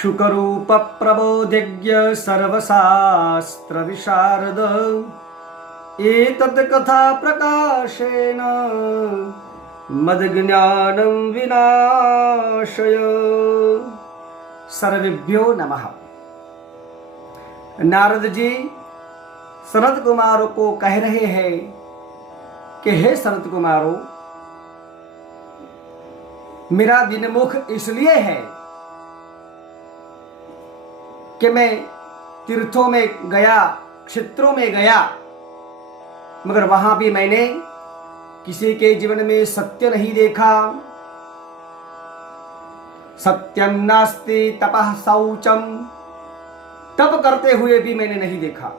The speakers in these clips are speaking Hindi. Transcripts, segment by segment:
शुकरूप प्रबोधिज्ञ सर्वशास्त्र विशारद एतत् कथा प्रकाशेन मद्ज्ञानं विनाशय। सर्वेभ्यो नमः। नारद जी सनत कुमारों को कह रहे हैं कि हे सनत कुमारों, मेरा विनमुख इसलिए है कि मैं तीर्थों में गया, क्षेत्रों में गया, मगर वहां भी मैंने किसी के जीवन में सत्य नहीं देखा। सत्यम नास्ति तपः शौचम, तप करते हुए भी मैंने नहीं देखा।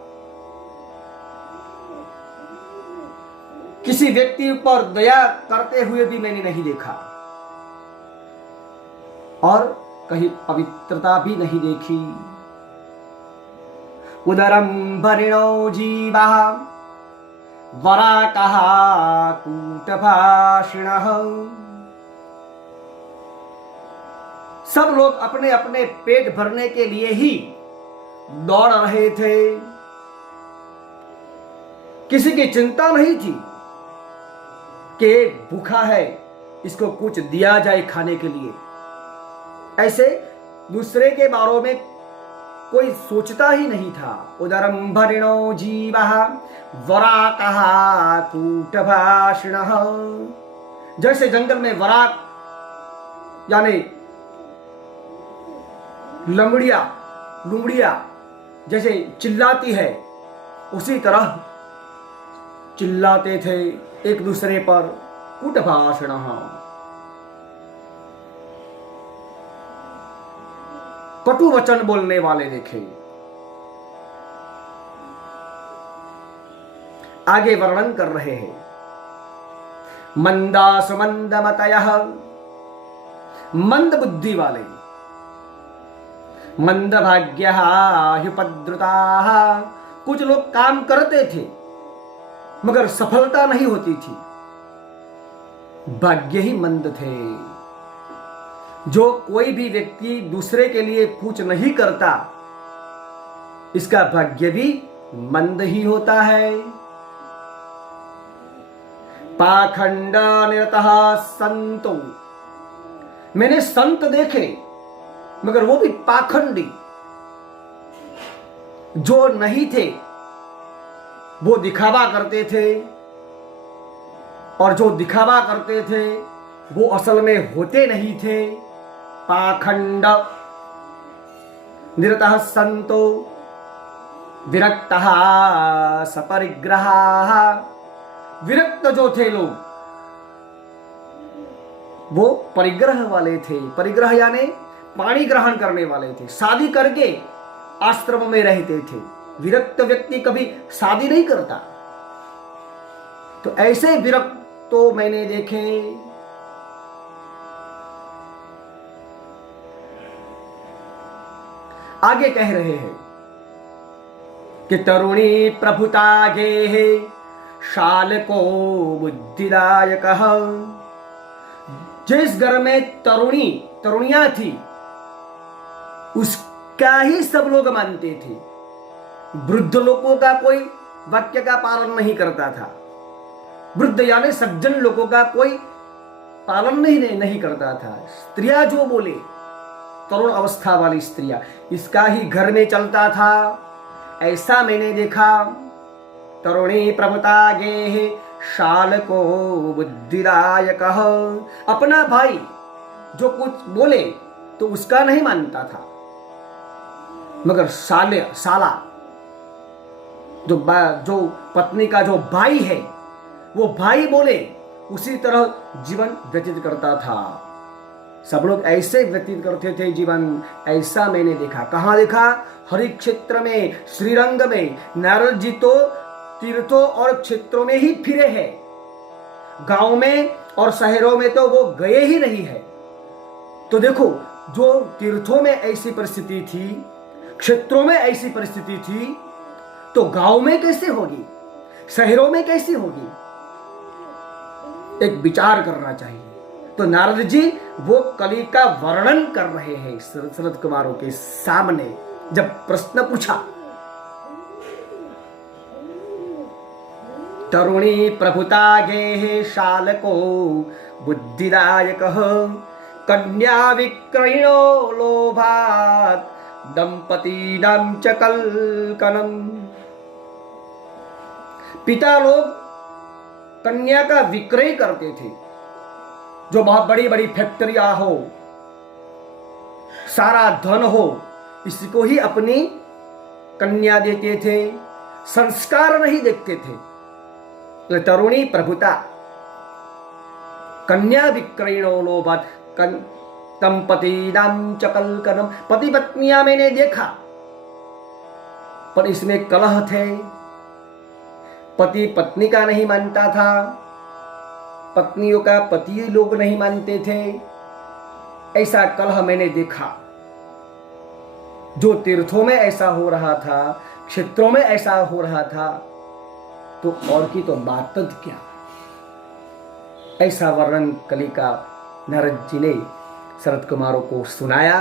किसी व्यक्ति पर दया करते हुए भी मैंने नहीं देखा, और कहीं पवित्रता भी नहीं देखी। उदरम भरिणो जीवा वराकः कूटभाषिणः। सब लोग अपने अपने पेट भरने के लिए ही दौड़ रहे थे, किसी की चिंता नहीं थी कि भूखा है, इसको कुछ दिया जाए खाने के लिए। ऐसे दूसरे के बारे में कोई सोचता ही नहीं था। उदरम भरिणो जीवः वराकः कूटभाषिणः। जैसे जंगल में वराक यानी लुमड़िया जैसे चिल्लाती है, उसी तरह चिल्लाते थे एक दूसरे पर। कूटभाषिणः, कटु वचन बोलने वाले देखे। आगे वर्णन कर रहे हैं। मंदास मंदमतयः, मंद बुद्धि वाले। मंदभाग्यः ह्युपद्रुताः, कुछ लोग काम करते थे मगर सफलता नहीं होती थी, भाग्य ही मंद थे। जो कोई भी व्यक्ति दूसरे के लिए कुछ नहीं करता, इसका भाग्य भी मंद ही होता है। पाखंड निरतः संतो, मैंने संत देखे मगर वो भी पाखंडी। जो नहीं थे वो दिखावा करते थे, और जो दिखावा करते थे वो असल में होते नहीं थे। पाखंड निरतः संतो विरक्तः सपरिग्रहाः। विरक्त जो थे लोग, वो परिग्रह वाले थे। परिग्रह यानी पानी ग्रहण करने वाले थे, शादी करके आश्रम में रहते थे। विरक्त व्यक्ति कभी शादी नहीं करता। तो ऐसे विरक्त तो मैंने देखे। आगे कह रहे हैं कि तरुणी प्रभुता गेह शालको बुद्धिदायकः। जिस घर में तरुणियां थी, उसका ही सब लोग मानते थे। वृद्ध लोगों का कोई वाक्य का पालन नहीं करता था। वृद्ध यानी सज्जन लोगों का कोई पालन नहीं करता था। स्त्रियां जो बोले, तरुण अवस्था वाली स्त्रियां, इसका ही घर में चलता था। ऐसा मैंने देखा। तरुणी प्रभुता गेह शालको बुद्धिदायकः। अपना भाई जो कुछ बोले तो उसका नहीं मानता था, मगर साला जो पत्नी का जो भाई है, वो भाई बोले उसी तरह जीवन व्यतीत करता था। सब लोग ऐसे व्यतीत करते थे जीवन। ऐसा मैंने देखा। कहां देखा? हरि क्षेत्र में, श्रीरंग में। नारद जी तो तीर्थों और क्षेत्रों में ही फिरे हैं। गांव में और शहरों में तो वो गए ही नहीं है। तो देखो, जो तीर्थों में ऐसी परिस्थिति थी, क्षेत्रों में ऐसी परिस्थिति थी, तो गांव में कैसे होगी, शहरों में कैसी होगी? एक विचार करना चाहिए। तो नारद जी वो कली का वर्णन कर रहे हैं शरद कुमारों के सामने। जब प्रश्न पूछा, तरुणी प्रभुता गेहे शालको बुद्धिदायक कन्या विक्रयणो लोभात दंपतीनां च कलकनम। पिता लोग कन्या का विक्रय करते थे, जो बहुत बड़ी बड़ी फैक्ट्रियां हो, सारा धन हो, इसको ही अपनी कन्या देते थे, संस्कार नहीं देखते थे। तरुणी प्रभुता कन्या विक्रयणो लोभात दंपतीनां च कलकनम। पति पत्नियां मैंने देखा, पर इसमें कलह थे। पति पत्नी का नहीं मानता था, पत्नियों का पति लोग नहीं मानते थे। ऐसा कलह मैंने देखा। जो तीर्थों में ऐसा हो रहा था, क्षेत्रों में ऐसा हो रहा था, तो और की तो बात क्या। ऐसा वर्णन कली का नारद जी ने शरद कुमारों को सुनाया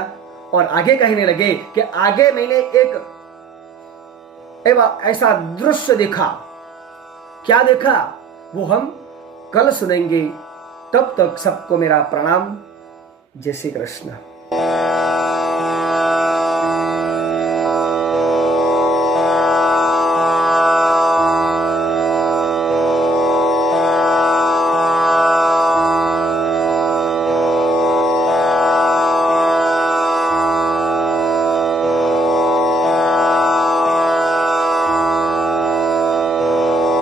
और आगे कहने लगे कि आगे मैंने एक ऐसा दृश्य देखा। क्या देखा वो हम कल सुनेंगे। तब तक सबको मेरा प्रणाम। जय श्री कृष्ण।